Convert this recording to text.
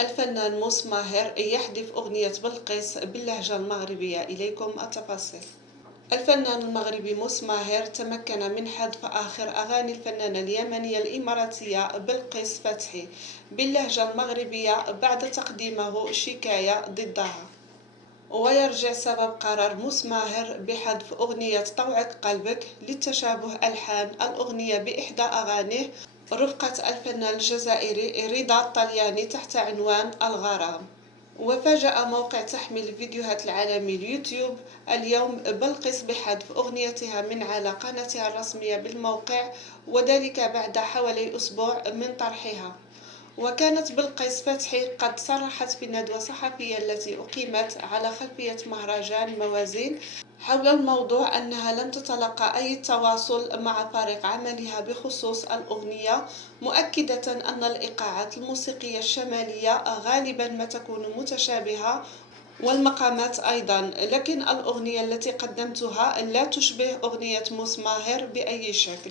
الفنان موس ماهر يحذف أغنية بلقيس باللهجة المغربية. إليكم التفاصيل. الفنان المغربي موس ماهر تمكن من حذف آخر أغاني الفنانة اليمنية الإماراتية بلقيس فتحي باللهجة المغربية بعد تقديمه شكاية ضدها. ويرجع سبب قرار موس ماهر بحذف أغنية طوعك قلبك لتشابه ألحان الأغنية بإحدى أغانيه رفقة الفنان الجزائري رضا الطلياني تحت عنوان الغرام. وفاجأ موقع تحميل الفيديوهات العالمي اليوتيوب اليوم بلقيس بحذف أغنيتها من على قناتها الرسمية بالموقع، وذلك بعد حوالي أسبوع من طرحها. وكانت بلقيس فتحي قد صرحت في الندوة الصحفية التي أقيمت على خلفية مهرجان موازين حول الموضوع أنها لم تتلقى أي تواصل مع فريق عملها بخصوص الأغنية، مؤكدة أن الإيقاعات الموسيقية الشمالية غالبا ما تكون متشابهة والمقامات أيضا، لكن الأغنية التي قدمتها لا تشبه أغنية موس ماهر بأي شكل.